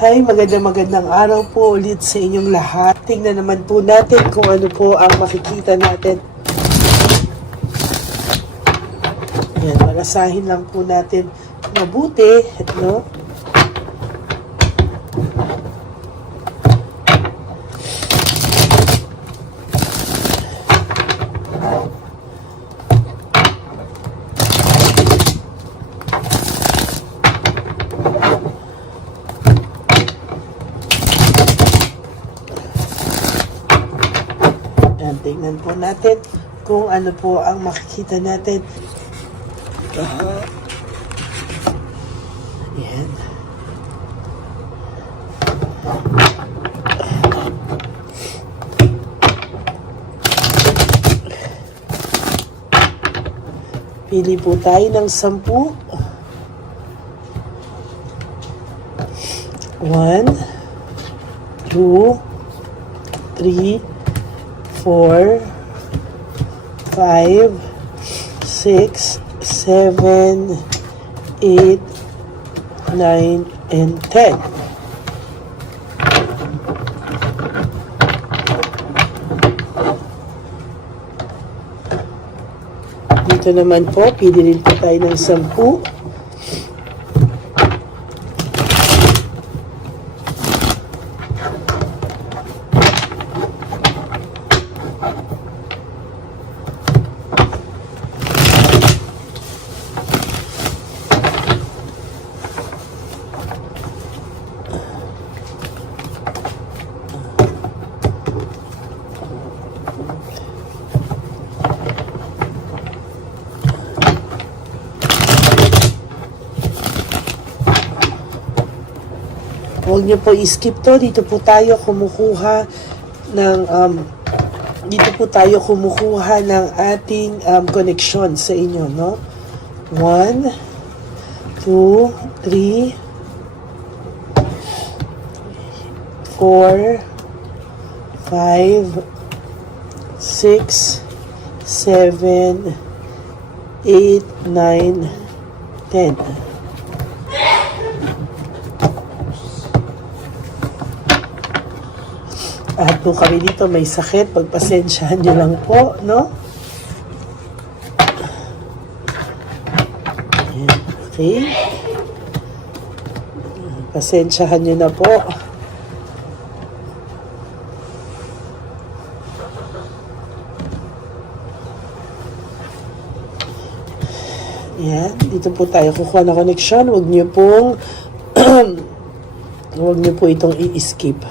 Hi, magandang araw po ulit sa inyong lahat. Tingnan naman po natin kung ano po ang makikita natin. Yan, malasahin lang po natin mabuti, no? Yan, tingnan po natin kung ano po ang makikita natin. Yan. Pili po tayo ng 10. 1, 2, 3, 4, 5, 6, 7, 8, 9, and 10. Dito naman po, pili rin po tayo ng 10. Huwag niyo po i-skip to. Dito po tayo kumukuha ng ating connection sa inyo, no? 1, 2, 3, 4, 5, 6, 7, 8, 9, 10. At po kami dito may sakit, pagpasensyahan nyo lang po, no? Okay. Pasensyahan nyo na po. Yan, dito po tayo kukuha ng connection. Huwag nyo pong huwag nyo po itong i-skip.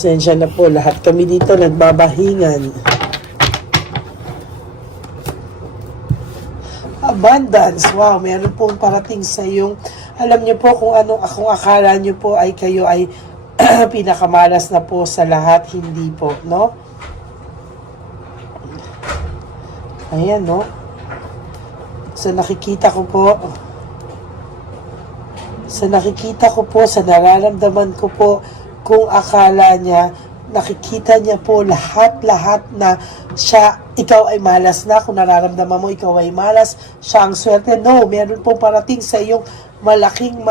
Pasensya na po, lahat kami dito nagbabahingan. Abundance, wow, meron pong parating sa yung, alam niyo po kung akala niyo po ay kayo ay pinakamalas na po sa lahat, hindi po, no? Ayan, no? So nakikita ko po, sa nararamdaman ko po, kung akala niya, nakikita niya po lahat na ikaw ay malas na. Kung nararamdaman mo ikaw ay malas, siya ang swerte. No, meron pong parating sa iyong malaking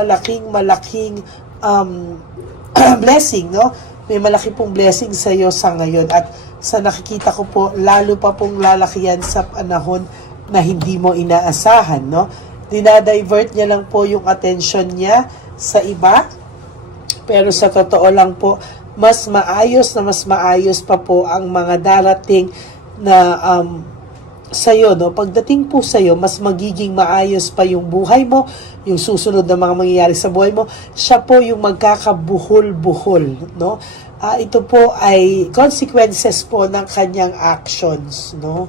blessing, no? May malaki pong blessing sa iyo sa ngayon. At sa nakikita ko po, lalo pa pong lalaki yan sa panahon na hindi mo inaasahan, no? Dinadivert niya lang po yung attention niya sa iba. Pero sa totoo lang po, mas maayos pa po ang mga darating na sa'yo, no? Pagdating po sa'yo, mas magiging maayos pa yung buhay mo, yung susunod na mga mangyayari sa buhay mo. Siya po yung magkakabuhol-buhol, no? Ito po ay consequences po ng kanyang actions, no?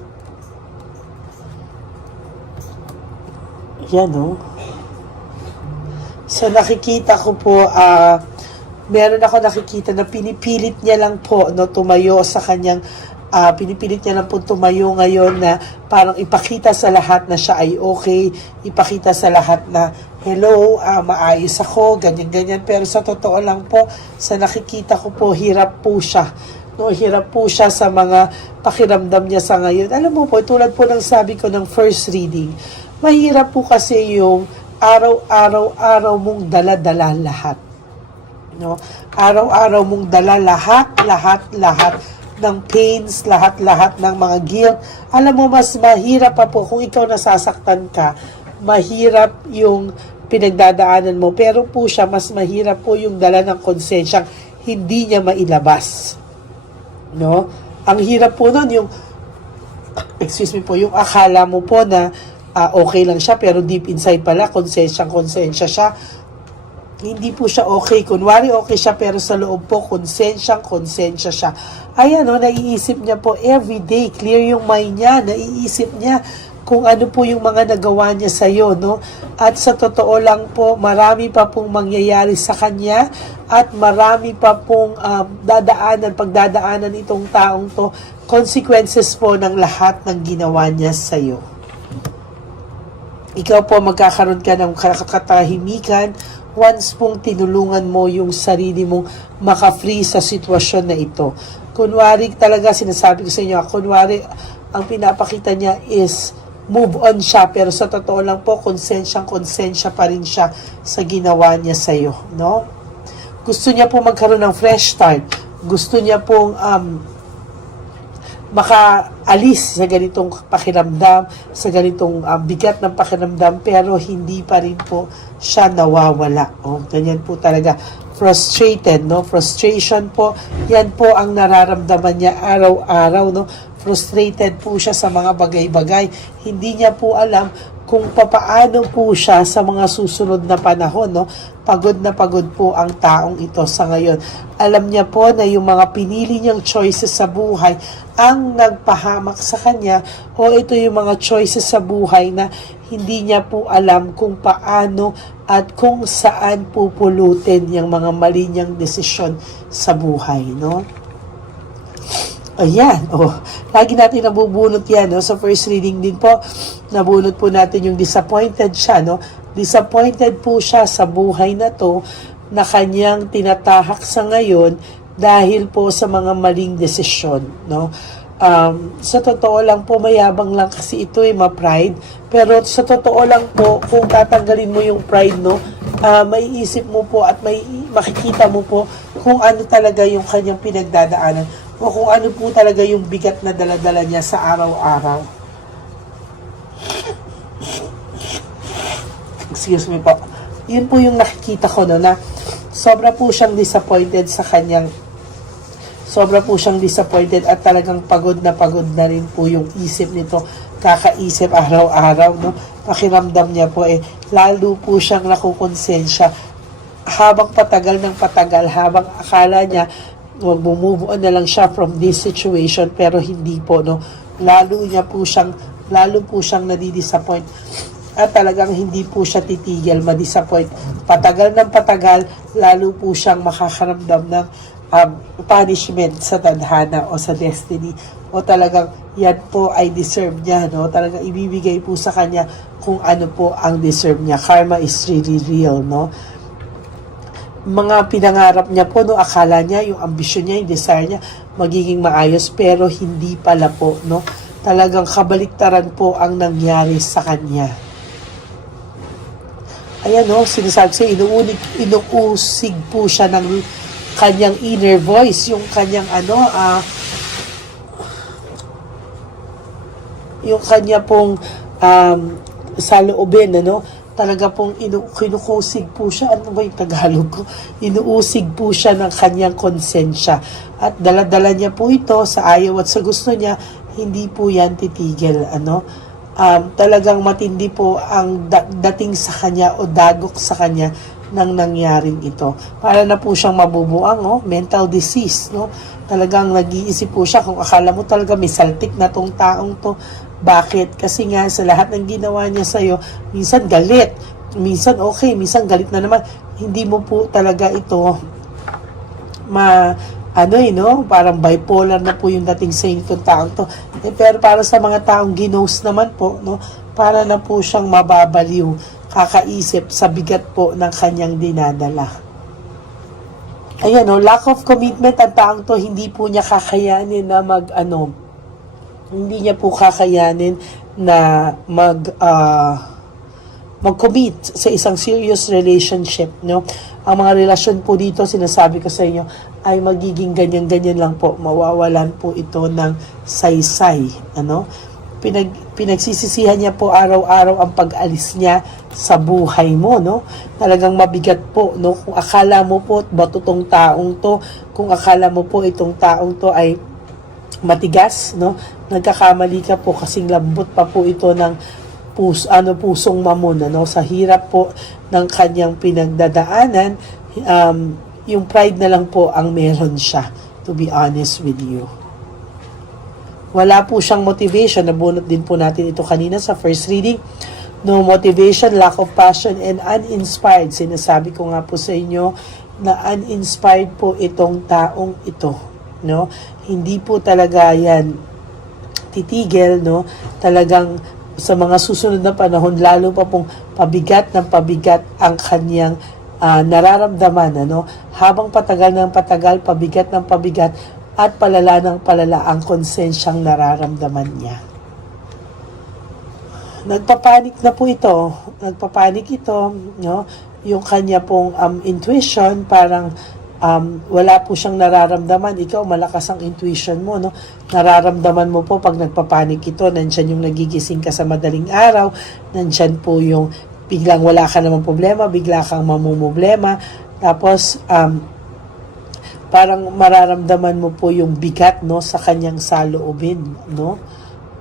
Yan, no? So nakikita ko po, meron ako nakikita na pinipilit niya lang po, no, tumayo sa kanyang pinipilit niya lang po tumayo ngayon na parang ipakita sa lahat na siya ay okay, ipakita sa lahat na hello, maayos ako, ganyan-ganyan. Pero sa totoo lang po, sa nakikita ko po, hirap po siya. no, hirap po siya sa mga pakiramdam niya sa ngayon. Alam mo po, tulad po ng sabi ko ng first reading, mahirap po kasi yung araw-araw mong dala-dala lahat. No? Araw-araw mong dala lahat ng pains, lahat ng mga guilt. Alam mo, mas mahirap pa po kung ikaw nasasaktan ka, mahirap yung pinagdadaanan mo. Pero po siya, mas mahirap po yung dala ng konsensyang hindi niya mailabas. No? Ang hirap po nun, yung yung akala mo po na okay lang siya, pero deep inside pala, konsensya siya. Hindi po siya okay. Kunwari okay siya, pero sa loob po, konsensya siya. Ayan, no, naiisip niya po everyday, clear yung mind niya, naiisip niya kung ano po yung mga nagawa niya sa iyo, no? At sa totoo lang po, marami pa pong mangyayari sa kanya at marami pa pong pagdadaanan itong taong to, consequences po ng lahat ng ginawa niya sa iyo. Ikaw po magkakaroon ka ng katahimikan once pong tinulungan mo yung sarili mong maka-free sa sitwasyon na ito. Kunwari talaga, sinasabi ko sa inyo, kunwari ang pinapakita niya is move on siya, pero sa totoo lang po, konsensya pa rin siya sa ginawa niya sa iyo, no? Gusto niya po magkaroon ng fresh start. Gusto niya pong makaalis sa ganitong pakiramdam, sa ganitong bigat ng pakiramdam, pero hindi pa rin po siya nawawala. Ganyan po talaga. Frustrated, no? Frustration po, yan po ang nararamdaman niya araw-araw, no? Frustrated po siya sa mga bagay-bagay. Hindi niya po alam kung papaano po siya sa mga susunod na panahon, no? Pagod na pagod po ang taong ito sa ngayon. Alam niya po na yung mga pinili niyang choices sa buhay ang nagpahamak sa kanya, o ito yung mga choices sa buhay na hindi niya po alam kung paano at kung saan pupulutin yung mga mali niyang desisyon sa buhay, no? Ayan, lagi natin nabubunot yan, no? Sa first reading din po, nabunot po natin yung disappointed siya, no? Disappointed po siya sa buhay na to na kanyang tinatahak sa ngayon dahil po sa mga maling desisyon, no? Sa totoo lang po, mayabang lang kasi ito ma-pride, pero sa totoo lang po, kung tatanggalin mo yung pride, no, maiisip mo po at makikita mo po kung ano talaga yung kanyang pinagdadaanan, o kung ano po talaga yung bigat na daladala niya sa araw-araw. Excuse me po. Yun po yung nakikita ko, no, na sobra po siyang disappointed at talagang pagod na rin po yung isip nito, kakaisip araw-araw, no? Pakiramdam niya po lalo po siyang nakukonsensya habang patagal, habang akala niya mag-move on na lang siya from this situation, pero hindi po, no? Lalo po siyang nadidisappoint at talagang hindi po siya titigil ma-disappoint. Patagal, lalo po siyang makakaramdam ng punishment sa tadhana o sa destiny, o talagang yan po ay deserve niya, no? Talagang ibibigay po sa kanya kung ano po ang deserve niya. Karma is really real, no? Mga pinangarap niya po, no, akala niya, yung ambisyon niya, yung desire niya, magiging maayos, pero hindi pala po, no? Talagang kabaliktaran po ang nangyari sa kanya. Ayan, no, sinasabi siya, inuusig po siya ng kanyang inner voice, yung kanyang yung kanya pong saloobin, talaga pong kinukusig po siya. Ano ba yung Tagalog ko? Inuusig po siya ng kanyang konsensya. At dala-dala niya po ito sa ayaw at sa gusto niya, hindi po yan titigil. Talagang matindi po ang dating sa kanya o dagok sa kanya nang nangyaring ito. Para na po siyang mabubuang, mental disease, no? Talagang nag-iisip po siya kung akala mo talaga may saltik na tong taong to. Bakit? Kasi nga sa lahat ng ginawa niya sa'yo, minsan galit, minsan okay, minsan galit na naman. Hindi mo po talaga ito parang bipolar na po yung dating sa itong taong to. Pero para sa mga taong ginos naman po, no, para na po siyang mababaliw, kakaisip sa bigat po ng kanyang dinadala. ayan o, lack of commitment, ang taong to, hindi po niya kakayanin na hindi niya po kakayanin na mag-commit sa isang serious relationship, no? Ang mga relasyon po dito, sinasabi ko sa inyo, ay magiging ganyan-ganyan lang po. Mawawalan po ito ng saysay, ano? Pinagsisisihan niya po araw-araw ang pag-alis niya sa buhay mo, no? Talagang mabigat po, no? Kung akala mo po, bato tong taong to, kung akala mo po itong taong to ay matigas, no? Nagkakamali ka po kasing lambot pa po ito ng pusong mamon, ano? Sa hirap po ng kanyang pinagdadaanan, yung pride na lang po ang meron siya, to be honest with you. Wala po siyang motivation. Nabunot din po natin ito kanina sa first reading. No motivation, lack of passion, and uninspired. Sinasabi ko nga po sa inyo na uninspired po itong taong ito, no? Hindi po talaga yan titigil, no? Talagang sa mga susunod na panahon, lalo pa pong pabigat ng pabigat ang kanyang nararamdaman, ano? Habang patagal ng patagal, pabigat ng pabigat, at palala ng palala ang konsensyang nararamdaman niya. Nagpapanik na po ito. Nagpapanik ito, no? Yung kanya pong intuition, parang wala po siyang nararamdaman. Ikaw, malakas ang intuition mo, no? Nararamdaman mo po pag nagpapanik ito, nandyan yung nagigising ka sa madaling araw, nandyan po yung biglang wala ka namang problema, bigla kang mamumblema, tapos parang mararamdaman mo po yung bigat, no, sa kanyang saloobin, no?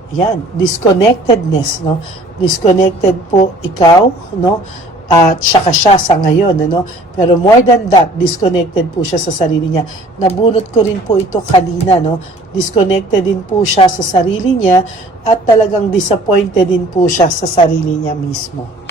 Yan, disconnectedness, no? Disconnected po ikaw, no? At saka siya sa ngayon, ano? Pero more than that, disconnected po siya sa sarili niya. Nabunot ko rin po ito kanina, no? Disconnected din po siya sa sarili niya at talagang disappointed din po siya sa sarili niya mismo.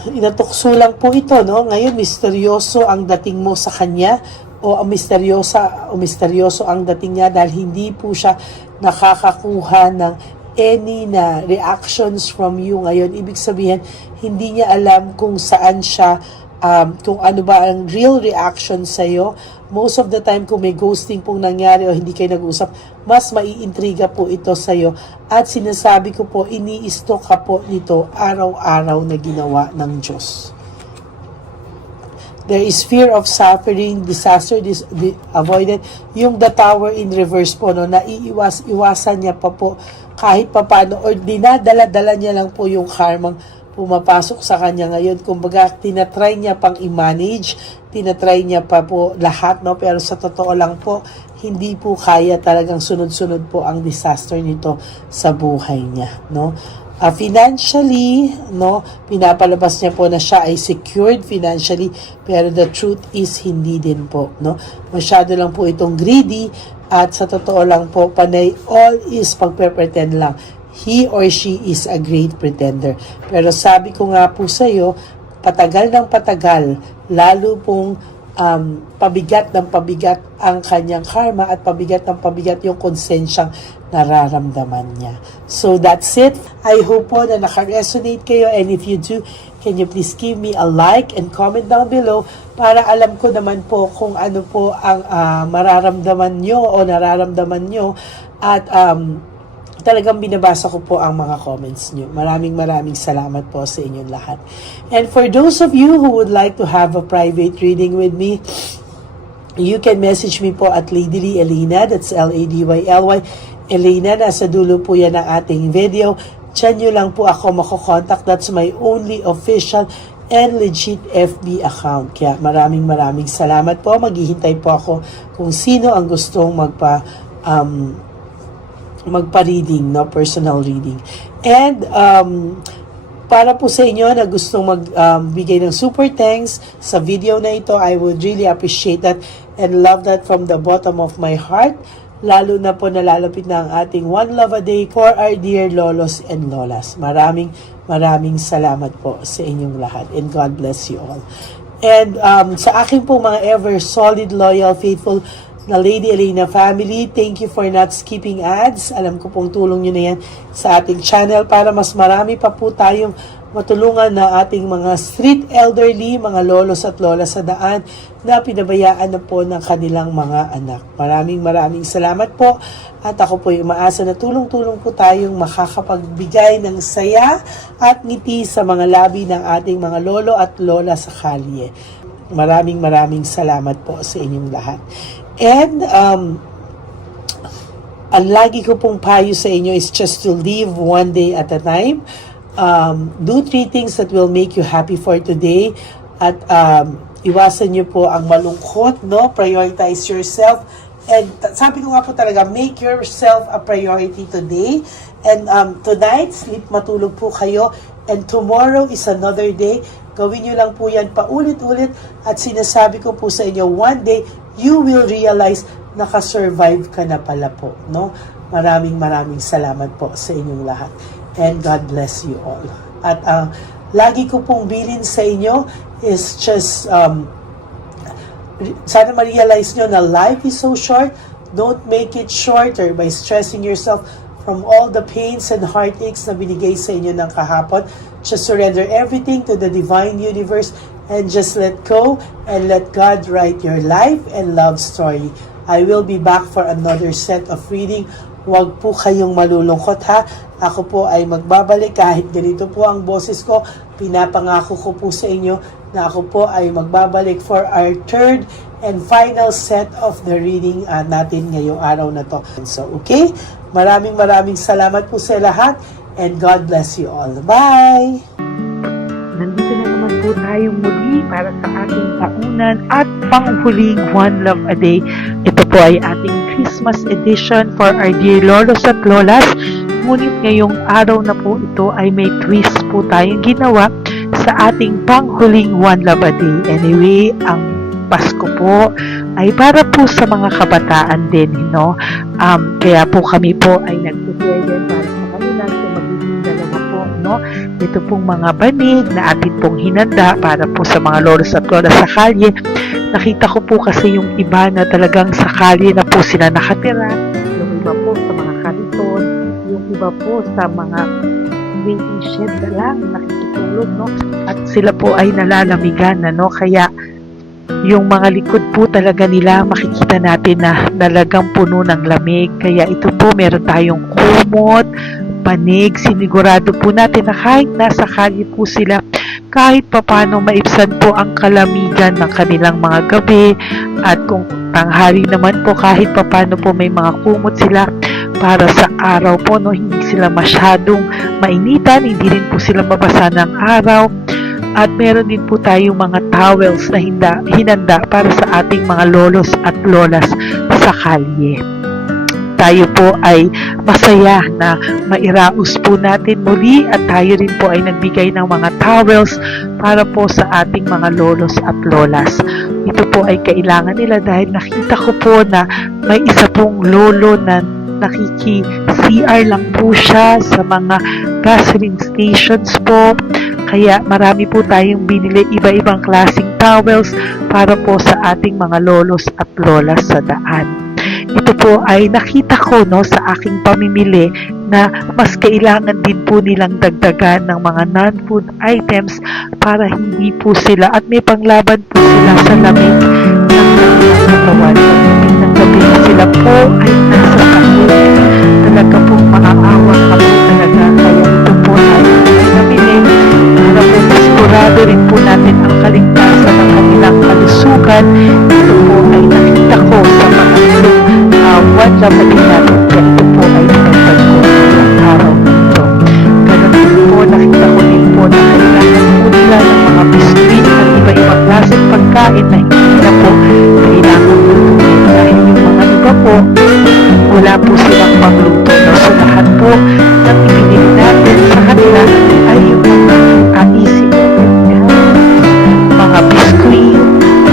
Inatukso lang po ito, no? Ngayon, misteryoso ang dating mo sa kanya o misteryoso ang dating niya dahil hindi po siya nakakakuha ng any na reactions from you ngayon. Ibig sabihin, hindi niya alam kung saan siya, kung ano ba ang real reaction sa'yo. Most of the time, kung may ghosting pong nangyari o hindi kayo nag-usap, mas maiintriga po ito sa'yo. At sinasabi ko po, ini-stalk ka po nito araw-araw na ginawa ng Diyos. There is fear of suffering, disaster avoided. Yung the tower in reverse po, no, iwasan niya pa po kahit pa paano or dinadala-dala niya lang po yung karmang pumapasok sa kanya ngayon. Kumbaga, tinatry niya pang i-manage, tinatry niya pa po lahat, no? Pero sa totoo lang po, hindi po kaya, talagang sunod-sunod po ang disaster nito sa buhay niya, no? Financially, no, pinapalabas niya po na siya ay secured financially, pero the truth is hindi din po, no? Masyado lang po itong greedy at sa totoo lang po, panay all is pagpe-pretend lang. He or she is a great pretender. Pero sabi ko nga po sa iyo, patagal ng patagal, lalo pong pabigat ng pabigat ang kanyang karma at pabigat ng pabigat yung konsensyang nararamdaman niya. So that's it. I hope po na naka-resonate kayo, and if you do, can you please give me a like and comment down below para alam ko naman po kung ano po ang mararamdaman nyo o nararamdaman nyo at talagang binabasa ko po ang mga comments nyo. Maraming salamat po sa inyong lahat. And for those of you who would like to have a private reading with me, you can message me po at Ladyly Elena, that's Ladyly Elena, nasa dulo po yan ng ating video. Diyan nyo lang po ako makokontak. That's my only official and legit FB account. Kaya maraming salamat po. Maghihintay po ako kung sino ang gustong magpa-reading, no, personal reading. And para po sa inyo na gustong magbigay ng super thanks sa video na ito, I would really appreciate that and love that from the bottom of my heart. Lalo na po nalalapit na ang ating One Love a Day for our dear lolos and lolas. Maraming salamat po sa inyong lahat, and God bless you all. And sa aking po mga ever solid, loyal, faithful na Lady Elena family, thank you for not skipping ads. Alam ko pong tulong nyo na yan sa ating channel para mas marami pa po tayong matulungan na ating mga street elderly, mga lolos at lola sa daan na pinabayaan na po ng kanilang mga anak. Maraming salamat po at ako po ay umaasa na tulong-tulong po tayong makakapagbigay ng saya at ngiti sa mga labi ng ating mga lolo at lola sa kalye. Maraming salamat po sa inyong lahat. And ang lagi ko pong payo sa inyo is just to live one day at a time. Do 3 things that will make you happy for today. At iwasan nyo po ang malungkot, no? Prioritize yourself. And sabi ko nga po talaga, make yourself a priority today. And tonight, sleep matulog po kayo. And tomorrow is another day. Gawin nyo lang po yan paulit-ulit. At sinasabi ko po sa inyo, one day, you will realize nakasurvive ka na pala po, no? Maraming salamat po sa inyong lahat. And God bless you all. At lagi ko pong bilin sa inyo is just sana ma-realize nyo na life is so short. Don't make it shorter by stressing yourself from all the pains and heartaches na binigay sa inyo ng kahapon. Just surrender everything to the divine universe and just let go and let God write your life and love story. I will be back for another set of reading. Huwag po kayong malulungkot ha. Ako po ay magbabalik kahit ganito po ang boses ko. Pinapangako ko po sa inyo na ako po ay magbabalik for our third and final set of the reading natin ngayong araw na to. So, okay? Maraming salamat po sa lahat and God bless you all. Bye! Nandito na naman po tayong muli para sa ating taunan at panghuling One Love a Day. Ito po ay ating Christmas edition for our dear lolos at lolas. Ngunit ngayong araw na po ito ay may twist po tayong ginawa sa ating panghuling One Love a Day. Anyway, ang Pasko po ay para po sa mga kabataan din, no? Kaya po kami po ay nag-prepare din para sa kanila sa magiging dalawa po, no? Ito pong mga banig na atin pong hinanda para po sa mga lolos at lolas sa kalye. Nakita ko po kasi yung iba na talagang sa kalye na po sila nakatira, yung iba po sa mga kariton, yung iba po sa mga waiting shed na lang nakikitulog, no? At sila po ay nalalamigan na, no? Kaya yung mga likod po talaga nila makikita natin na talagang puno ng lamig. Kaya ito po meron tayong kumot, panig, sinigurado po natin na kahit nasa kalye po sila, kahit papano maibsan po ang kalamigan ng kanilang mga gabi. At kung tanghali naman po, kahit papano po may mga kumot sila para sa araw po, no? Hindi sila masyadong mainitan, hindi rin po sila mabasa ng araw. At meron din po tayong mga towels na hinanda para sa ating mga lolos at lolas sa kalye. Tayo po ay masaya na mairaos po natin muli at tayo rin po ay nagbigay ng mga towels para po sa ating mga lolos at lolas. Ito po ay kailangan nila dahil nakita ko po na may isa pong lolo na nakiki-CR lang po siya sa mga gasoline stations po. Kaya marami po tayong binili iba-ibang klaseng towels para po sa ating mga lolos at lolas sa daan. Ito po ay nakita ko, no, sa aking pamimili na mas kailangan din po nilang dagdagan ng mga non-food items para hindi po sila at may panglaban po sila sa lamig ng katawan. Pagdating ng gabi sila po ay nasa sakit. Talaga pong maaawa ka po talaga. Kaya ito po ay nabili para po sigurado rin po natin ang kaligtasan ng kanilang kalusugan. Ito po ay nakita ko sa mga One Love a Day natin. Kaya ito po ay pinagpag ko ng araw nito. Ganun din po, nakita ko din po na kailangan po nila ng mga biscuit at iba-ibang klaseng pagkain na hindi na po kailangan lutuin. Dahil yung mga iba po, wala po silang pagluto. So lahat po ng ibinili natin sa kanila ay yung mga easy mga biscuit,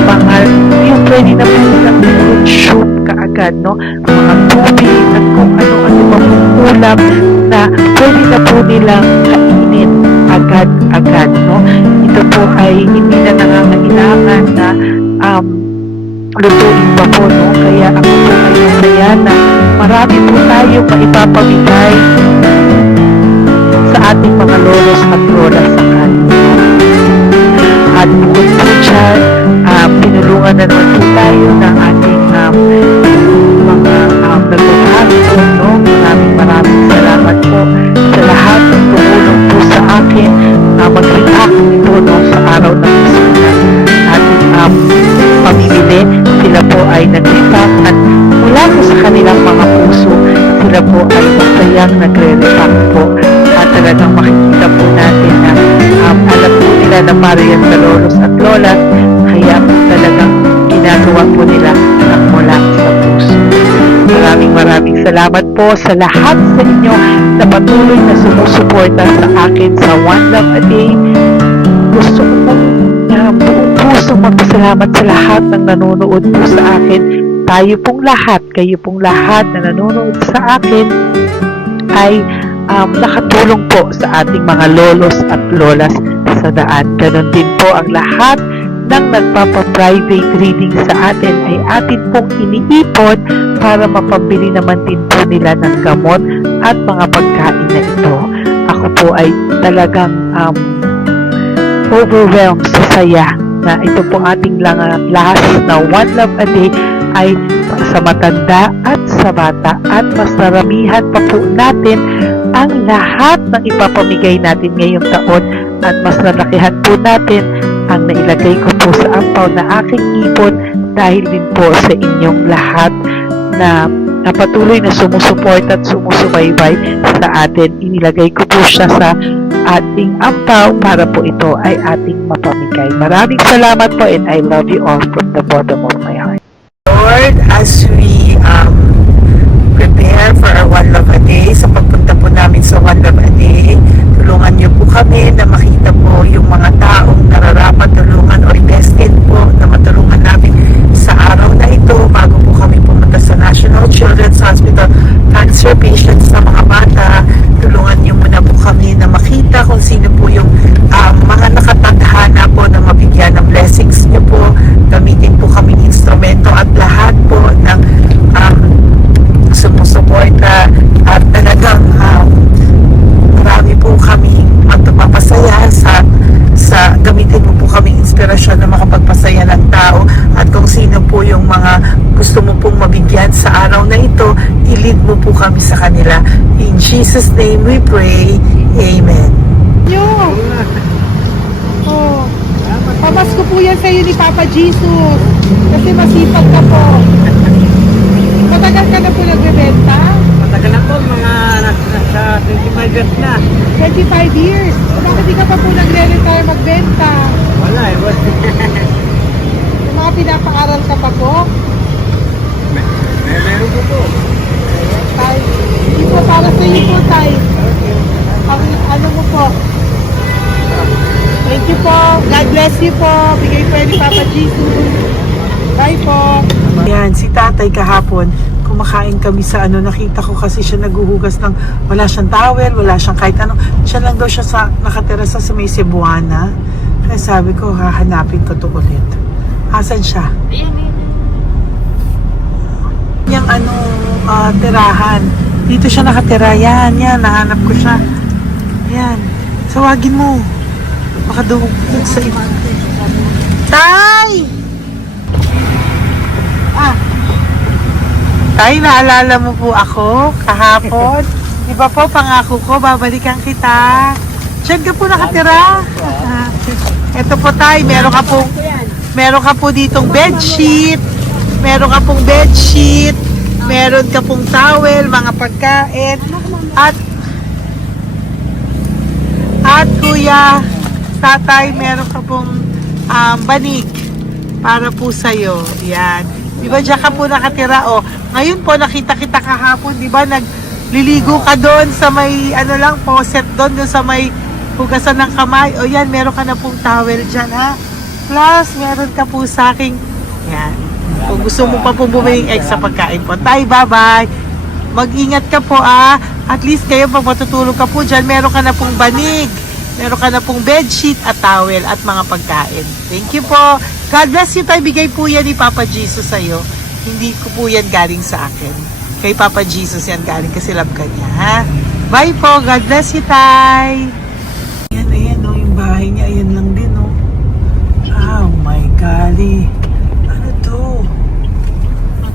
mga yung pwede na po silang soup kaagad, no? Mga tubig at kung ano-ano pa pong ulam na pwede na po nilang kainin agad-agad, no? Ito po ay hindi na nangangailangan na lutuin pa po, no? Kaya ako po ay masaya na marami po tayo maipapamigay sa ating mga lolos at lola sa kanila. At bukod po dyan, pinulungan na naman po tayo ng ating mga nagpapalito, no? Maraming salamat po sa lahat ng tumulong po sa akin mag-react ito, no, sa araw ng Isunan. Ating pamimili, sila po ay nag-react at mula po sa kanilang mga puso, sila po ay masayang nagre-react po. At talagang makikita po natin na alam po nila na para yan sa lolos at lolas, kaya talagang ginagawa po nila ng mula sa puso. Maraming salamat po sa lahat sa inyo na patuloy na sumusuporta sa akin sa One Love a Day. Gusto ko po buong puso magpasalamat sa lahat ng nanonood po sa akin. Tayo pong lahat, kayo pong lahat na nanonood sa akin ay nakatulong po sa ating mga lolos at lolas sa daan. Ganon din po ang lahat ng nagpapa-private reading sa atin ay atin pong iniipon para mapambili naman din po nila ng gamot at mga pagkain na ito. Ako po ay talagang overwhelmed sa saya na ito pong ating last na One Love a Day ay sa matanda at sa bata at mas naramihan pa po natin ang lahat ng ipapamigay natin ngayong taon at mas nalakihan po natin ang nailagay ko po sa ampaw na aking ipon dahil din po sa inyong lahat na patuloy na sumusuporta at sumusubaybay sa atin. Inilagay ko po siya sa ating ampaw para po ito ay ating mapamigay. Maraming salamat po and I love you all from the bottom of my heart. Lord, as we prepare for our One Love a Day, sa pagpunta po namin sa One Love a Day, tulungan niyo po kami na makita po yung mga taong nararapat tulungan o destined po na matulungan namin sa araw na ito bago po kami pumunta sa National Children's Hospital cancer patients na mga bata. Tulungan niyo muna po kami na makita kung sino po yung mga nakatadhana po na mabigyan ng blessings niyo po. Gamitin po kaming instrumento at lahat po ng sumusuporta at talagang marami po kami magpapasaya sa gamitin mo po kaming inspirasyon na makapagpasaya ng tao at kung sino po yung mga gusto mo pong mabigyan sa araw na ito, i-lead mo po kami sa kanila. In Jesus' name we pray. Amen. Pamasko po yan sa'yo ni Papa Jesus. Kasi masipag ka po. Matagal ka na po nagbebenta? Matagal na po, mga nasa 25 years na. 25 years. Bakit di ka pa po nagre-retire magbenta? Wala eh, boss. Yung mga pinapaaral ka pa po? Meron po. Tay, hindi po para sa iyo po, Tay. Ang ano mo po? Thank you po. God bless you po. Bigay po yan ni Papa Jesus. Bye po. Yan, si tatay kahapon, kumakain kami sa nakita ko kasi siya naguhugas ng, wala siyang towel, wala siyang kahit ano. Siya lang daw siya nakatira sa may Cebuana. Kaya sabi ko, hahanapin ko to ulit. Asan siya? Yung tirahan. Dito siya nakatira. Yan, nahanap ko siya. Yan. Tawagin mo. Baka doon sa iba. Tay! Tay, naalala mo po ako kahapon? Di ba po, pangako ko, babalikan kita. Diyan ka po nakatira. Ito po, Tay, meron ka po ditong bedsheet. Meron ka pong bedsheet. Meron ka pong towel, mga pagkain. At kuya, tatay, meron ka pong banig para po sa'yo. Yan. Di ba diyan ka po nakatira? O, ngayon po nakita kita kahapon, di ba nagliligo ka doon sa may faucet doon sa may hugasan ng kamay. O yan, meron ka na pong towel dyan, ha? Plus, meron ka po sa aking, yan. Kung gusto mo pa pong bumili extra pagkain po. Tay, bye-bye. Mag-ingat ka po, At least kayo pag matutulog ka po dyan, meron ka na pong banig. Meron ka na pong bedsheet at towel at mga pagkain. Thank you po. God bless you, Tay. Bigay po yan ni Papa Jesus sa'yo. Hindi ko po yan galing sa akin. Kay Papa Jesus yan galing kasi love ka niya, ha? Bye po. God bless you, Tay. Ayan, oh, yung bahay niya. Ayan lang din, oh. Oh my golly. Ano to?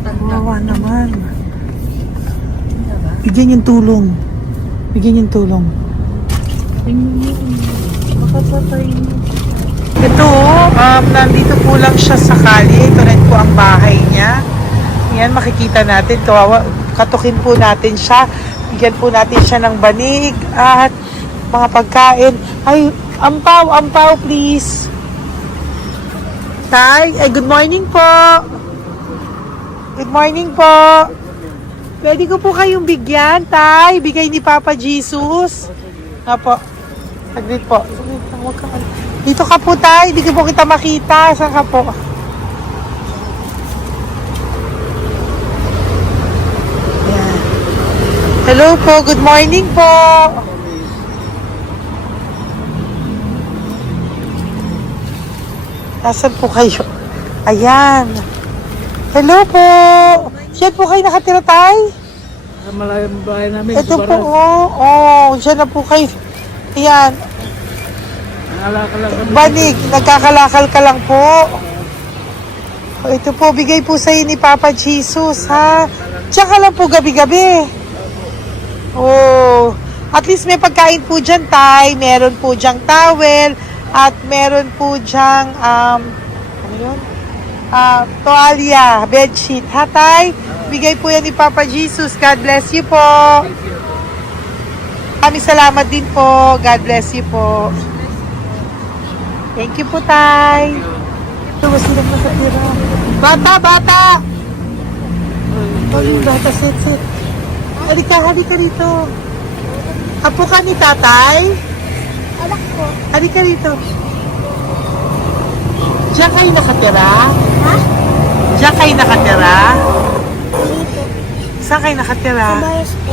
Kawawa naman. Bigyan yung tulong. Bigyan yung tulong. Ito, nandito po lang siya sa kalye. Ito rin po ang bahay niya. Yan, makikita natin. Kawawa, katukin po natin siya. Bigyan po natin siya ng banig at mga pagkain. Ay, ampaw, please. Tay, good morning po. Good morning po. Pwede ko po kayong bigyan, Tay. Bigay ni Papa Jesus. Apo. Saglit po. Saglit lang, huwag ka. Dito ka po, Tay. Hindi ko po kita makita. Saan ka po? Ayan. Hello po. Good morning po. Nasaan po kayo? Ayan. Hello po. Diyan po kayo nakatira, Tay? Malayang bahay namin. Ito po, oh. Diyan na po kayo. Ayan. Nalakal lang kami. Banig, nagkakalakal ka lang po. O, ito po, bigay po sa'yo ni Papa Jesus, ha? Diyan ka lang po gabi-gabi. Oh, at least may pagkain po dyan, Tay. Meron po dyang towel. At meron po dyang, ano yun? Toalya, bedsheet. Ha, Tay? Bigay po yan ni Papa Jesus. God bless you po. Maraming salamat din po. God bless you po. Thank you po, Tay. Ito, silang nakatira. Bata! Oh, yung bata, sit. Halika dito. Apo ka ni Tatay? Anak ko. Halika rito. Diyan kayo nakatira? Ha? Diyan kayo nakatira? Dito. Saan kayo nakatira? Bayas po.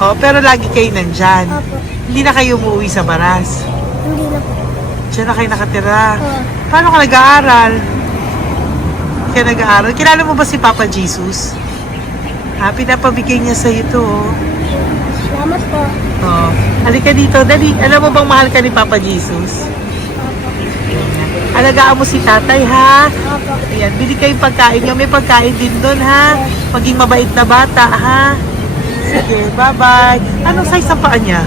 Oh, pero lagi kayo nandyan. Opo. Hindi na kayo umuwi sa Baras. Hindi na po. Diyan na kayo nakatira. Oo. Paano ka nag-aaral? Hindi ka nag-aaral? Kilala mo ba si Papa Jesus? Ha, pinapabigay niya sa'yo to. Oh. Salamat po. Oh. Halika dito. Dali. Alam mo bang mahal ka ni Papa Jesus? Alagaan mo si Tatay, ha? Opo. Ayan, bili kayong pagkain nyo. May pagkain din doon, ha? Maging mabait na bata, ha? Sige, bye-bye. Anong size ang paa niya?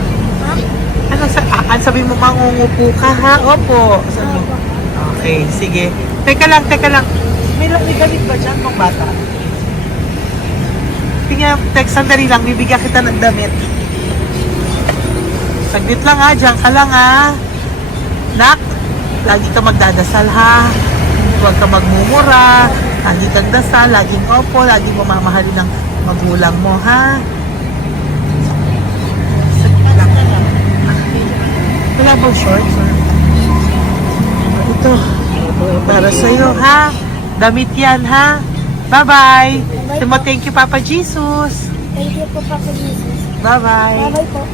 Ha? Sabi mo, mangungupo ka, ha? Opo. Sabi mo. Okay, sige. Teka lang. May gamit ba dyan pang bata? Tingnan, sandali lang. Bibigyan kita ng damit. Saglit lang, ha? Diyan ka lang, ha? Nak, lagi ka magdadasal, ha? Huwag ka magmumura. Lagi kang dasal, laging opo, laging mamamahalin ng magulang mo, ha? Saglit lang. Wala bang shorts? Ito, para sa'yo, ha? Damit yan, ha? Bye-bye. Thank you, Papa Jesus. Thank you po, Papa Jesus. Bye-bye. Bye-bye po.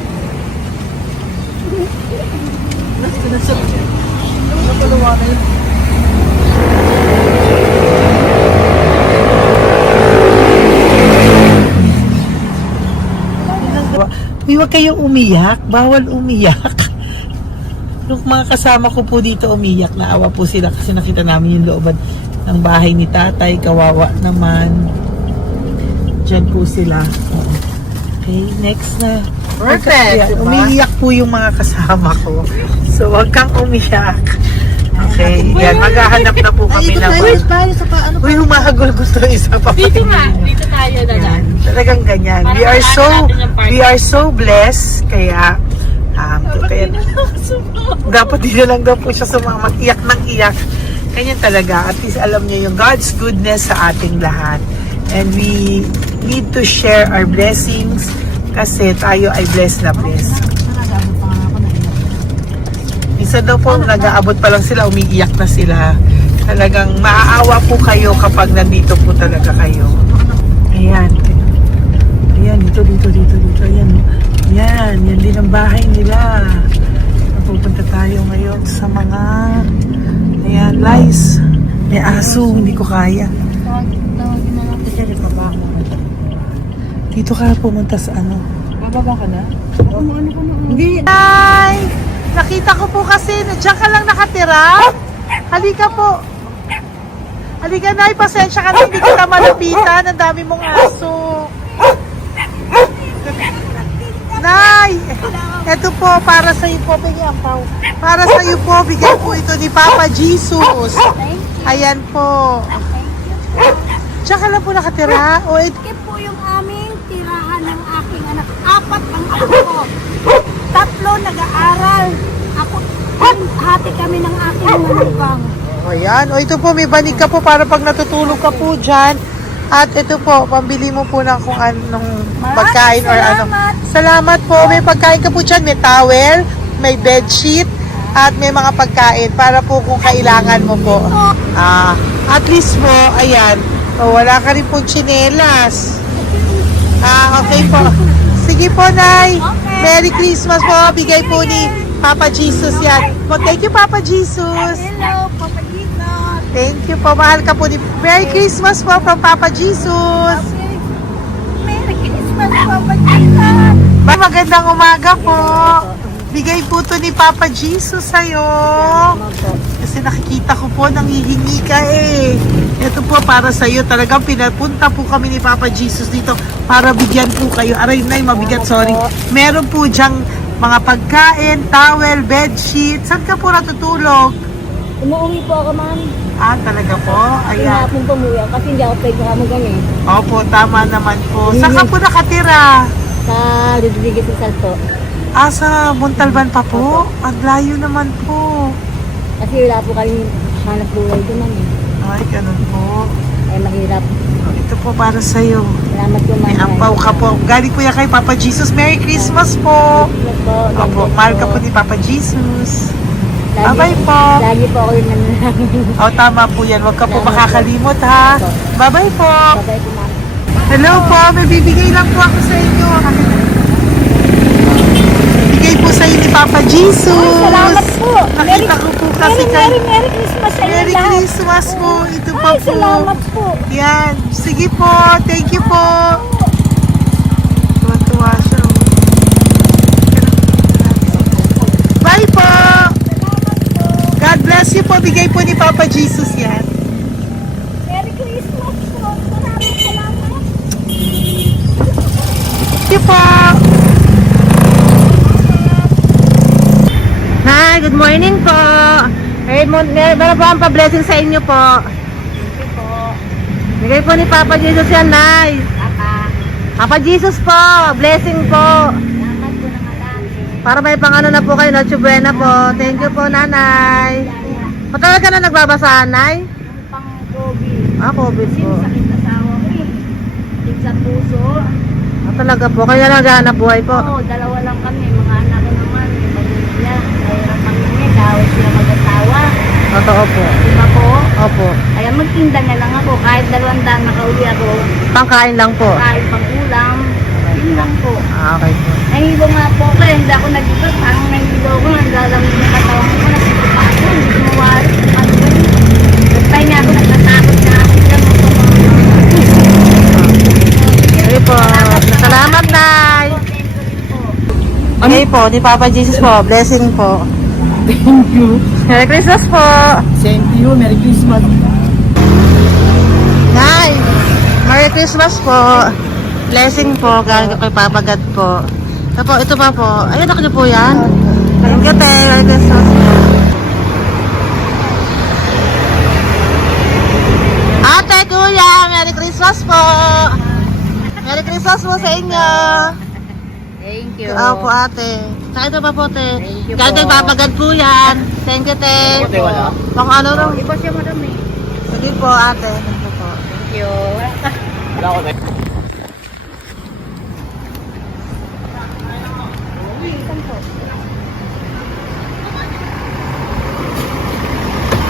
Huwag kayong umiyak. Bawal umiyak. Yung mga kasama ko po dito umiyak. Naawa po sila kasi nakita namin yung looban ng bahay ni Tatay. Kawawa naman. Diyan po sila. Okay, next na. Perfect, diba? Umiiyak po yung mga kasama ko. So, huwag kang umiyak. Okay, yan. Maghahanap na po kami ng... Uy, humahagol gusto isa pa. Dito tayo na lang. Yan, talagang ganyan. Para We are so blessed. Kaya, dapat di na lang daw po siya sumama. Iyak ng iyak. Ganyan talaga. At least alam niya yung God's goodness sa ating lahat. And we need to share our blessings kasi tayo ay blessed na blessed. Minsan daw po, nag-aabot pa lang sila, umiiyak na sila. Talagang maaawa po kayo kapag nandito po talaga kayo. Ayan. Ayan, dito. Ayan. Yan din ang bahay nila. Pupunta tayo ngayon sa mga ayan, lice. May aso, hindi ko kaya. Dito ka pumunta sa ano? Bababa ka na? Hindi. Hi! Nakita ko po kasi, diyan ka lang nakatira. Halika po. Halika, Nay, pasensya ka na, hindi kita malapitan. Ang dami mong aso. Nay! Ito po, para sa iyo po, bigyan po. Para sa iyo po, bigay po ito ni Papa Jesus. Ayan po. Diyan ka lang po nakatira. O, Ito po yung aming tirahan ng aking anak. 4 ang anak ko. 3 nag-aaral. Ako, hati kami ng aking manugang. ayan. O, ito po, may banig ka po para pag natutulog ka po dyan. At ito po, pambili mo po ng kung anong pagkain or ano. Salamat po. May pagkain ka po dyan. May towel, may bedsheet, at may mga pagkain para po kung kailangan mo po. At least po, ayan. O, wala ka rin po tsinelas. Okay po. Sige po, Nay. Merry Christmas po. Bigay po ni Papa Jesus yan. Thank you, Papa Jesus. Hello, Papa Jesus. Thank you po. Mahal ka po ni... Merry Christmas po from Papa Jesus. Merry Christmas, Papa Jesus. Magandang umaga po. Bigay po to ni Papa Jesus sa'yo. Kasi nakikita ko po, nangihingi ka eh. Ito po para sa'yo. Talagang pinapunta po kami ni Papa Jesus dito para bigyan po kayo. Aray na, mabigat, sorry. Meron po dyang mga pagkain, towel, bedsheet. Saan ka po natutulog? Umuwi po ako, ma'am. Talaga po? Ayan. Pinapong pumuya kasi hindi ako pwede ka mo ganyan. Opo, tama naman po. Saan ka po nakatira? Sa Rodriguez sa Salto. Sa Montalban pa po? Ang layo naman po. Kasi wala po kami hanap buhay doon, ma'am. Ay, ganun po. Ay, mahirap. Ito po para sa'yo. Salamat po, ma'am. May ampaw ka po. Galing po yan kay Papa Jesus. Merry Christmas po. Opo, mahal ka po ni Papa Jesus. Bye-bye po. Lagi po ako yung nananangin. Tama po yan. Huwag ka po makakalimot ha. Bye-bye po. Babay po, ma'am. Hello po. May bibigay lang po ako sa inyo. Bigay po sa inyo ni Papa Jesus. Salamat po. Nakita ko po kasi kayo. Merry Christmas sa inyo Merry lahat. Christmas po. Ito pa Ay, po. salamat po. Yan. Sige po. Thank you po. Tuwa-tuwa siya. Bye po. God bless you po. Bigay po ni Papa Jesus yan. Merry Christmas po. Maraming salamat. Thank you po. Hi, good morning po. Meron po ang pa-blessing sa inyo po. Thank you po. Bigay po ni Papa Jesus yan, Nay. Papa. Papa Jesus po. Blessing po. Salamat po ng marami. Para may pangano na po kayo, Noche Buena po. Thank you po, Nanay. Matagal ka na nagbabasahan, Nay? Yung pang COVID. COVID Kasi po. yung sakit asawa ko eh. Sakit sa puso. Talaga po. Kaya naghahanap buhay po. Oo, 2 lang kami. Mga anak ko naman. May pamilya. Mayroon kami niya. Dahil sila mag-asawa. Totoo po. Diba po? Opo. Kaya magtinda na lang ako. Kahit 200 nakauwi ako. Pangkain lang po. Kahit pang ulam. Yun lang po. Okay po. Nahilo nga po ako. Hindi ako nag-ibat. Parang nahilo ko. Naglalamig na katawan ko. Nagsipa ako. Hindi ko mawari. Ano ba yun? Nagpay nga ako. Nagtatakot na ako. Okay po. Salamat, Nay. Okay po. Ni Papa Jesus po. Blessing po. Thank you. Merry Christmas po. Same to you. Merry Christmas. Nay. Merry Christmas po. Blessing po. Galing kay Papa God po. Ito pa po. Ayun, ako niyo po yan. Thank you, te. Merry Christmas po. Ate, kuya, Merry Christmas po. Merry Christmas po sa inyo. Thank you. Po, ate. Saka ito pa po, te. Thank you Galing kay po. Papa God po yan. Thank you, te. Pang ano rin. Iba siya madami. Sige po, ate. Thank you po. Thank you. Wala ko na.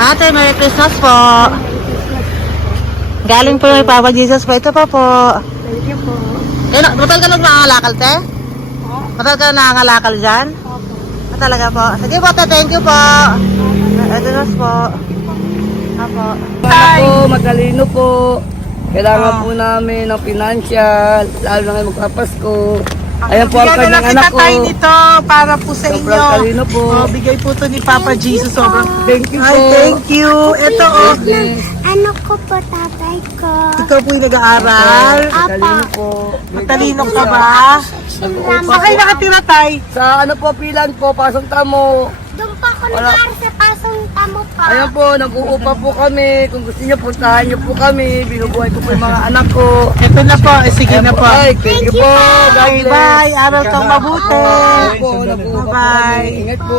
Ate, Merry Christmas po. Galing po kay Papa Jesus po. Ito pa po. Thank you po. Batal ka lang nangangalakal, te? Batal ka lang nangangalakal dyan? Talaga po. Sige po, te. Thank you po. Ito na po. Apo. Sana po, matalino po. Kailangan po namin ng financial, lalo na ngayon magpapasko. Ayan po ang Bigyan na lang kanyang kita anak ko. tayo nito para po sa inyo. Sobrang talino po. Oh, bigay po to ni Papa Jesus. Sobrang Thank you Ay, po. thank you. Ito oh. Ano ko po, tatay ko? Ikaw po yung nag-aaral. Talino po. Matalino ka ba? Okay, nakatira tayo. Sa ano po, pilan po, pasong tamo. Doon pa ako nag-aaral sa pasong tamo pa. Ayan po, nag-uupa po kami. Kung gusto niyo, puntahan niyo po kami. Binubuhay ko po yung mga anak ko. Ito na po. Sige na po. Ay, thank you po. God Okay, bless. bye. Araw kang mabuti. Po, nag-uupa po Bye. kami. Ingat po.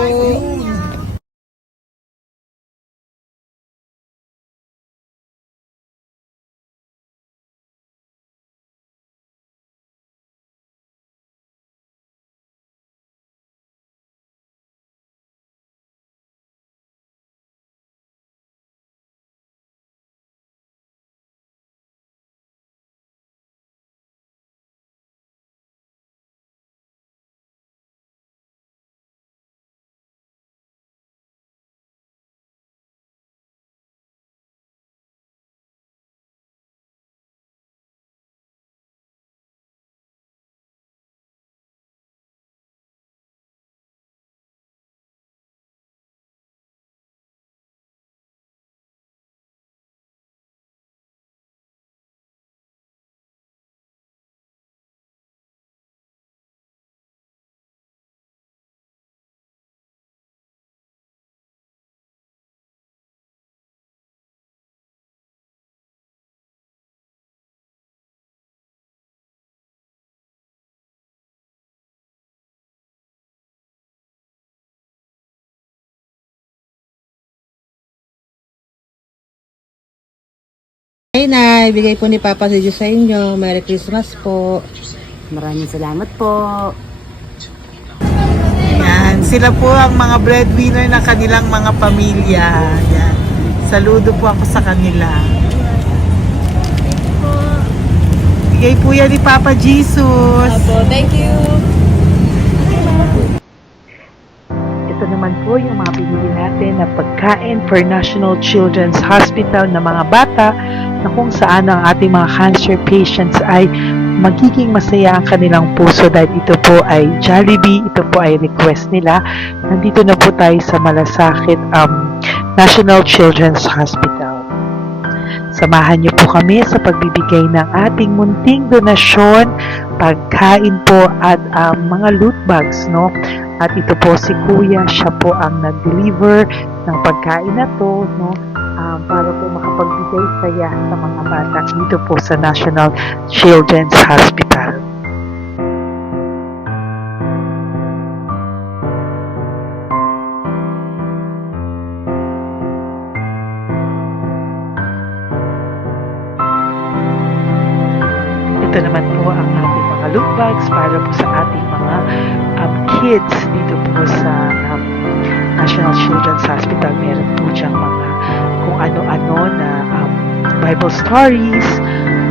Hey, Nay, bigay po ni Papa si Diyos sa inyo. Merry Christmas po. Maraming salamat po. Yan, sila po ang mga breadwinner ng kanilang mga pamilya. Yan. Saludo po ako sa kanila. Bigay po yan ni Papa Jesus. Thank you. Ito naman po yung mga binili natin na pagkain for National Children's Hospital na mga bata na kung saan ang ating mga cancer patients ay magiging masaya ang kanilang puso dahil ito po ay Jollibee, ito po ay request nila. Nandito na po tayo sa Malasakit National Children's Hospital. Samahan niyo po kami sa pagbibigay ng ating munting donasyon, pagkain po at mga loot bags, no? At ito po si Kuya, siya po ang nag-deliver ng pagkain na to, no? Para po makapagbigay saya sa mga bata dito po sa National Children's Hospital. Ito naman po ang ating mga loot bags para po sa ating mga kids dito po sa National Children's Hospital. Meron po diyang mga kung ano-ano na Bible stories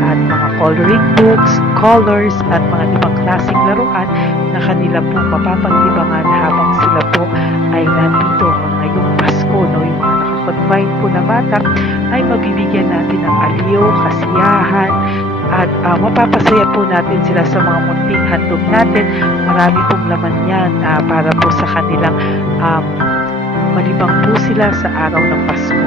at mga coloring books, colors at mga ibang klaseng laruan na kanila po mapapagdibangan habang sila po ay nandito ngayong Pasko, no? Yung mga nakakonfine po na bata ay mabibigyan natin ng aliw, kasiyahan at mapapasaya po natin sila sa mga munting handog natin. Marami pong laman yan para po sa kanilang malibang po sila sa araw ng Pasko.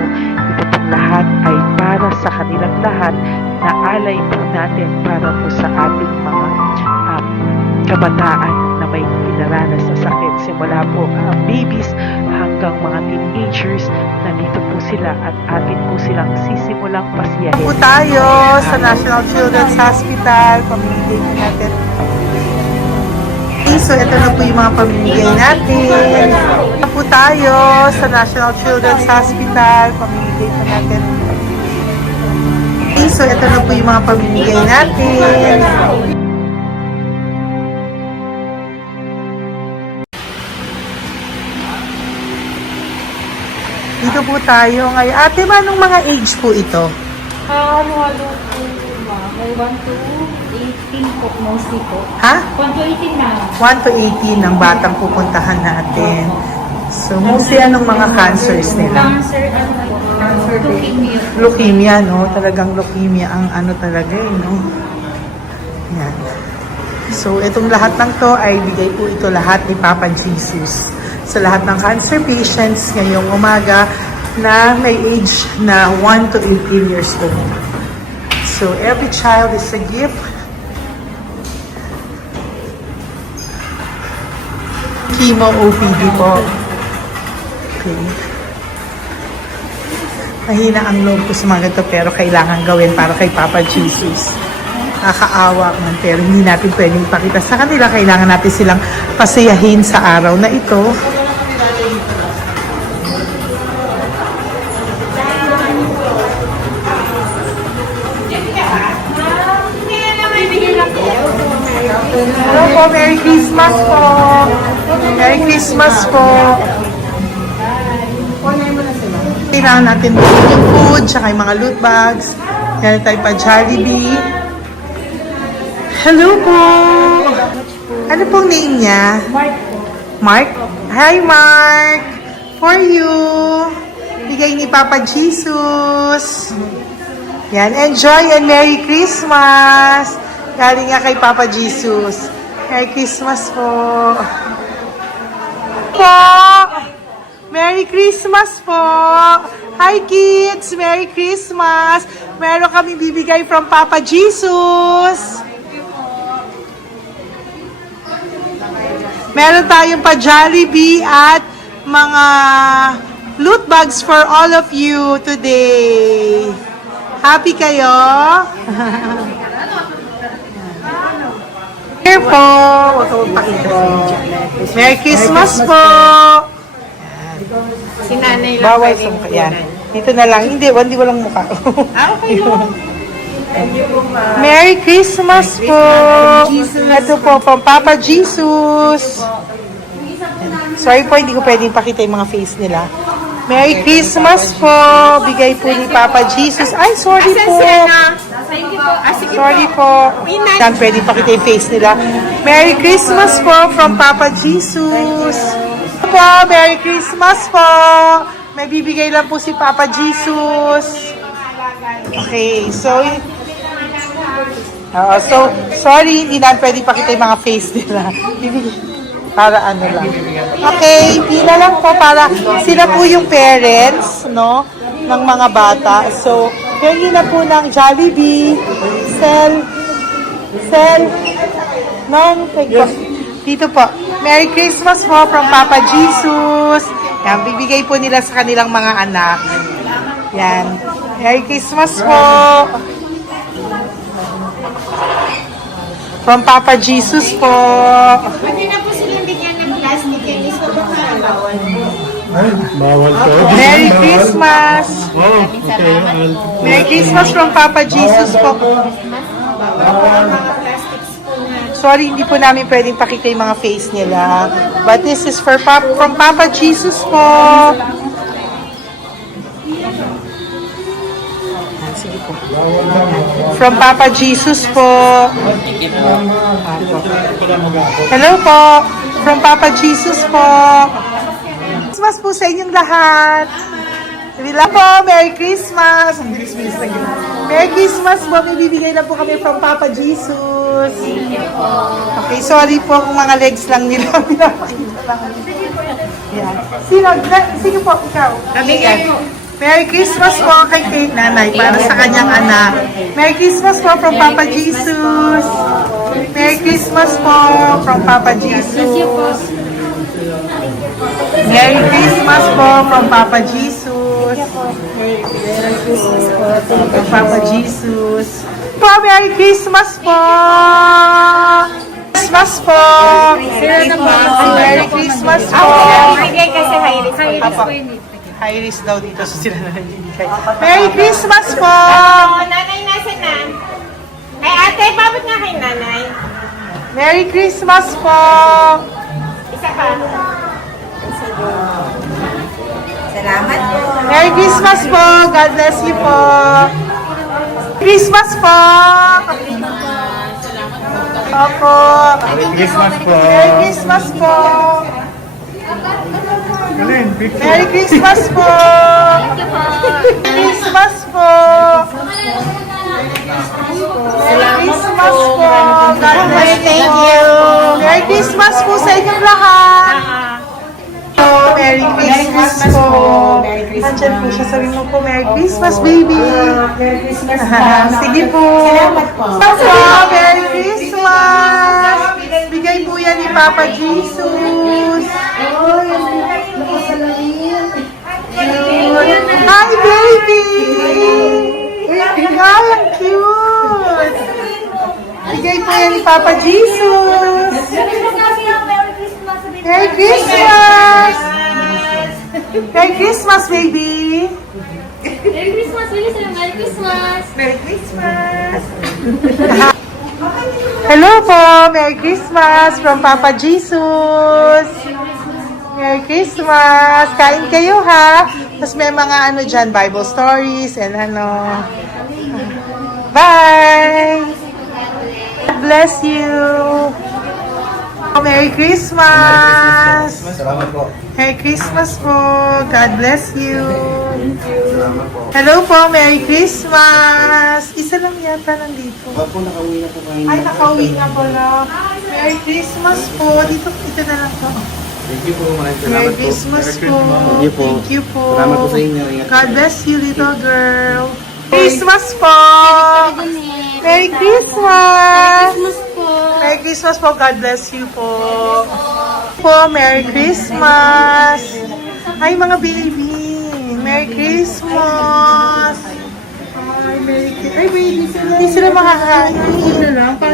Ito pong lahat ay para sa kanilang lahat na alay po natin para po sa ating mga kabataan na may pinaranas sa sakit. Simula po babies hanggang mga teenagers, nandito po sila at atin po silang sisimulang pasiyahin. Po tayo sa National Children's Hospital. Pamimigay po natin. So, ito na po yung mga pamimigay natin. Ito po tayo sa National Children's Hospital. Pamimigay po natin. So, ito na po yung mga pamimigay natin. Dito po tayo ngayon. Ate, anong mga age po ito? Halo-halo po ba? May 1 to 18 po, mostly po. Ha? 1 to 18 na. 1 to 18 ang batang pupuntahan natin. So, mostly anong mga cancers nila? Cancer, ano po? Leukemia. Leukemia, no? Talagang leukemia ang ano talaga, no? Yan. So, itong lahat ng to ay bigay po ito lahat ni Papa Jesus sa lahat ng cancer patients ngayong umaga na may age na 1 to 18 years old. So, every child is a gift. Chemo OPD po. Okay. Mahina ang loob ko sa mga ito pero kailangan gawin para kay Papa Jesus. Nakakaawa man pero hindi natin pwedeng ipakita sa kanila. Kailangan natin silang pasayahin sa araw na ito. Hello po, Merry Christmas po! Merry Christmas po! Kailangan natin bilhin yung food, tsaka yung mga loot bags. Yan tayo pa Jollibee. Hello po! Ano pong name niya? Mark po. Mark? Hi Mark! For you! Bigay ni Papa Jesus! Yan, enjoy and Merry Christmas! Galing nga kay Papa Jesus. Merry Christmas po! Merry Christmas po! Hi kids! Merry Christmas! Meron kami bibigay from Papa Jesus! Meron tayong pa Jollibee at mga loot bags for all of you today. Happy kayo? Here po! Merry Christmas po! Si nanay Bawal sa mukha. Yan. Dito na lang. Hindi, walang mukha. Okay lang. Merry Christmas po! Ito po, from Papa Jesus. Sorry po, hindi ko pwedeng pakita yung mga face nila. Merry Christmas po! Bigay po ni Papa Jesus. Ay, sorry po! Sorry po. Hindi pwedeng pakita yung face nila. Merry Christmas po from Papa Jesus. Po, Merry Christmas po! May bibigay lang po si Papa Jesus. Okay, so sorry, hindi na pwede pakita yung mga face nila. Para ano lang. Okay, pila lang po para sila po yung parents, no, ng mga bata. So, hingi na po ng Jollibee, dito po. Merry Christmas po from Papa Jesus. Yan, bibigay po nila sa kanilang mga anak. Yan. Merry Christmas po. From Papa Jesus po. Pwede na po silang bigyan ng plastic yan. So, baka bawal po. Bawal po. Merry Christmas. Oh, okay. Merry Christmas from Papa Jesus po. Sorry, hindi po namin pwedeng pakita yung mga face nila. But this is for from Papa Jesus po. Sige po. From Papa Jesus po. Hello po. From Papa Jesus po. Christmas po sa inyong lahat. Hello po. Merry Christmas. Merry Christmas po. May bibigay na po kami from Papa Jesus. Okay, sorry po kung mga legs lang nila. Pinapakita lang. Yan. Sino po? Ikaw. Yan. Merry Christmas po kay nanay para sa kanyang anak. Merry Christmas po from Papa Jesus. Merry Christmas po from Papa Jesus. Merry Christmas po from Papa Jesus. Merry Christmas po from Papa Jesus. Po, Merry Christmas po. Christmas po. Merry Christmas po. Bigay kasi high-risk. High-risk po yun. High risk daw dito so sila na nagbibigay. Merry Christmas po! Nanay, nasa na? Ay, ate, pabot nga kay nanay. Merry Christmas po! Isa pa. Salamat po. Merry Christmas po! God bless you po! Christmas po! Opo! Merry Christmas po. Merry Christmas po! Merry Christmas po! Merry Christmas po! Merry Christmas po. God bless. Thank you. Merry Christmas po sa inyong lahat. Merry Christmas po. Nandiyan po siya. Sabi mo po, Merry Christmas, baby. Merry Christmas. Sige po. Salamat po. Merry Christmas. Bigay po yan ni Papa Jesus. Hi, baby. Ay, ang cute. Bigay po yan ni Papa Jesus. Merry Christmas! Merry Christmas, baby! Merry Christmas! Merry Christmas! Merry Christmas! Hello po! Merry Christmas from Papa Jesus! Merry Christmas! Kain kayo ha! Tapos may mga ano dyan, Bible stories and ano. Bye! God bless you! Merry Christmas! Salamat po. Merry Christmas po! God bless you! Hello po! Merry Christmas! Isa lang yata nandito. Opo, nakauwi na po kayo. Ay, nakauwi na pala. Merry Christmas po! Dito na lang po. Thank you po. Maraming salamat Merry po. Christmas po! Thank you po. Thank you po! Salamat po sa inyo. Ingat God bless you, little girl! Christmas po! Merry Christmas! Merry Christmas po. God bless you po. Merry Christmas. Ay, mga baby. Merry Christmas. Ay, Merry Christmas. Ay, baby. Hindi sila makakain.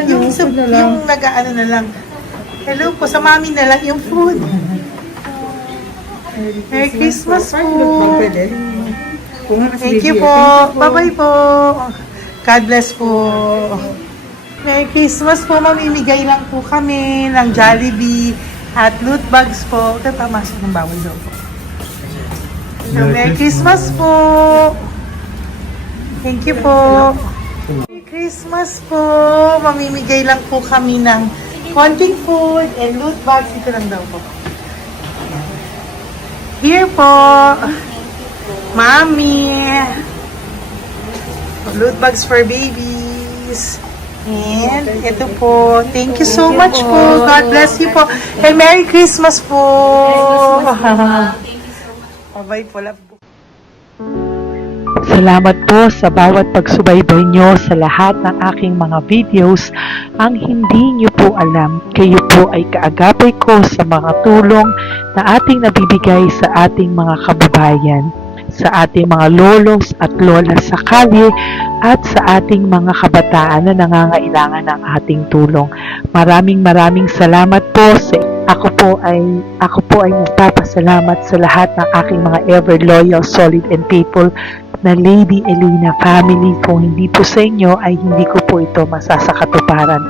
Yung nag-ano na lang. Hello po. Sa mami na lang yung food. Merry Christmas po. Thank you po. Bye-bye po. God bless po. Merry Christmas po. Mamimigay lang po kami ng Jollibee at loot bags po. Ito pamasok ng bawal daw po. So, Merry Christmas po. Thank you po. Merry Christmas po. Mamimigay lang po kami ng konting food and loot bags. Ito lang daw po. Here po. Mommy. Loot bags for babies. And ito po. Thank you so much po. God bless you po. And Merry Christmas po. Bye-bye po. Love po. Salamat po sa bawat pagsubaybay nyo sa lahat ng aking mga videos. Ang hindi nyo po alam, kayo po ay kaagapay ko sa mga tulong na ating nabibigay sa ating mga kababayan, sa ating mga lolos at lola sa kalye at sa ating mga kabataan na nangangailangan ng ating tulong. Maraming salamat po sa ako po ay nagpapasalamat sa lahat ng aking mga ever loyal, solid and faithful na Lady Elena family. Kung hindi po sa inyo ay hindi ko po ito masasakatuparan.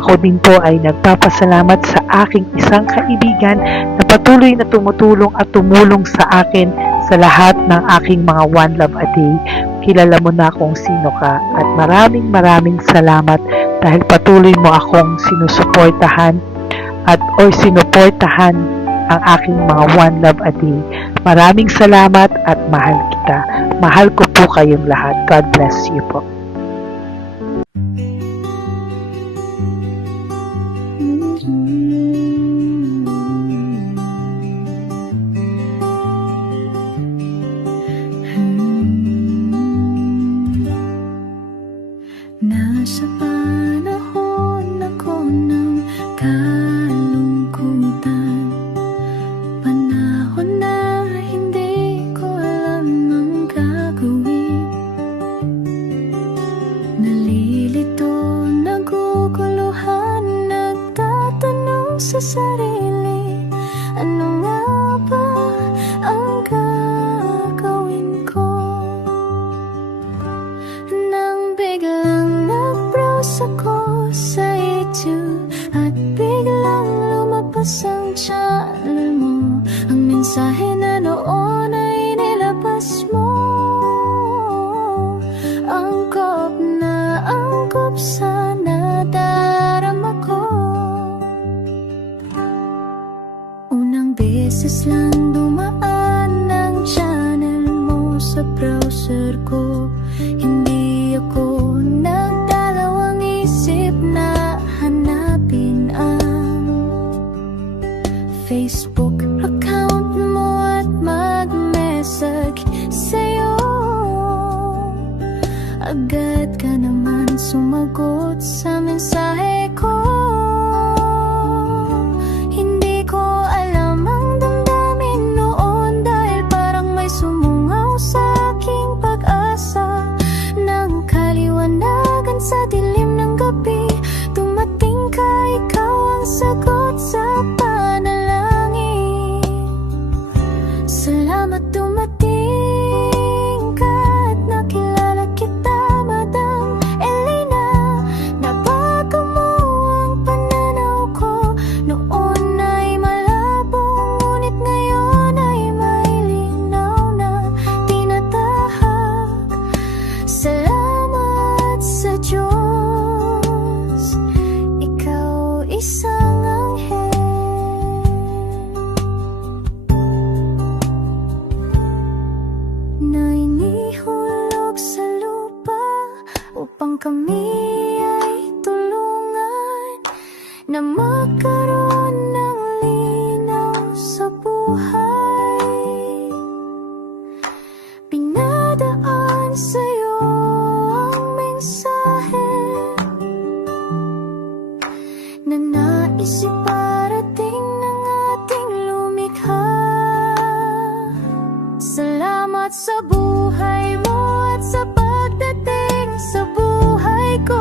Ako din po ay nagpapasalamat sa aking isang kaibigan na patuloy na tumutulong at tumulong sa akin sa lahat ng aking mga One Love a Day. Kilala mo na kung sino ka at maraming salamat dahil patuloy mo akong sinusuportahan o sinuportahan ang aking mga One Love a Day. Maraming salamat at mahal kita. Mahal ko po kayong lahat. God bless you po. Nasa panahon ako ng kalungkutan, panahon na hindi ko alam ang gagawin. Nalilito, naguguluhan, nagtatanong sa sarili, ano nga ba ang gagawin ko? Nang biglang nag-browse ako sa YouTube at biglang lumabas ang channel mo, ang mensahe na noon ay nilabas mo. Angkop sa nadarama ko. Unang beses lang dumaan ang channel mo sa browser ko, hindi ako Facebook account mo at mag-message sa'yo. Agad ka naman sumagot sa mensahe ko. Hindi ko alam ang damdamin noon, dahil parang may sumungaw sa aking pag-asa. Nang kaliwanagan sa dilim ng gabi, dumating ka, ikaw ang sagot sa panalangin. Salamat dumating ka at nakilala kita, Madam Elena. Nabago mo ang pananaw ko. Noon ay malabo, ngunit ngayon ay may linaw na tinatahak. Salamat sa Diyos, ikaw isang anghel. Na inihulog sa lupa upang kami ay tulungan na magkaroon ng linaw sa buhay. Pinadaan sa'yo ang mensahe na nais iparating ng ating lumikha. Salamat sa buhay mo at sa pagdating sa buhay ko,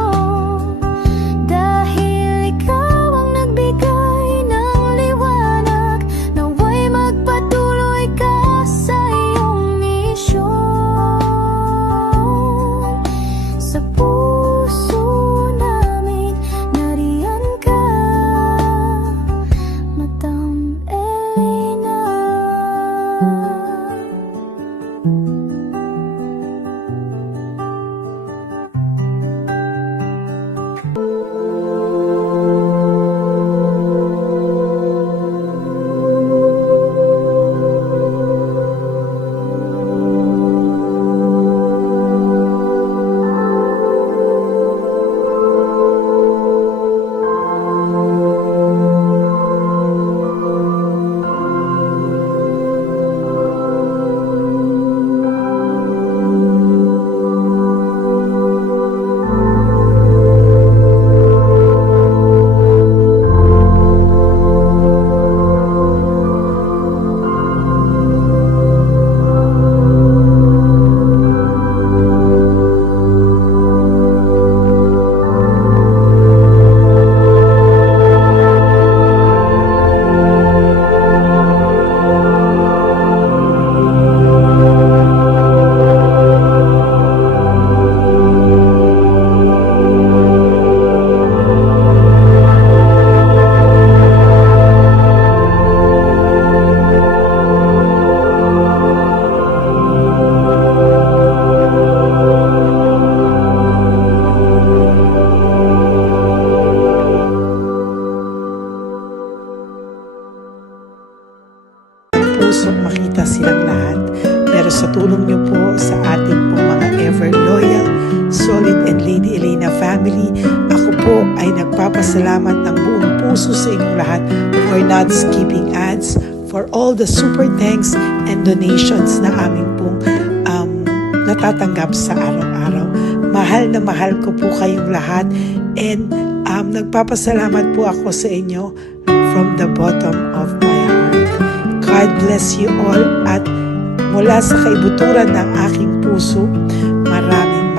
dahil ikaw ang nagbigay ng liwanag. Naway magpatuloy ka sa iyong misyon. Sa puso namin nariyan ka, Madam Elena. Pusong makita silang lahat. Pero sa tulong niyo po sa ating pong mga ever loyal, solid and Lady Elena family, ako po ay nagpapasalamat ng buong puso sa inyong lahat for not skipping ads, for all the super thanks and donations na aming pong natatanggap sa araw-araw. Mahal na mahal ko po kayong lahat, and nagpapasalamat po ako sa inyo from the bottom of my heart. God bless you all, at mula sa kaibuturan ng aking puso, maraming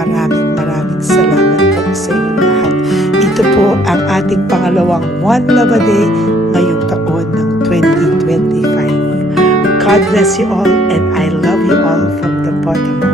salamat po sa inyong lahat. Ito po ang ating pangalawang One Love a Day ngayong taon ng 2025. God bless you all, and I love you all from the bottom of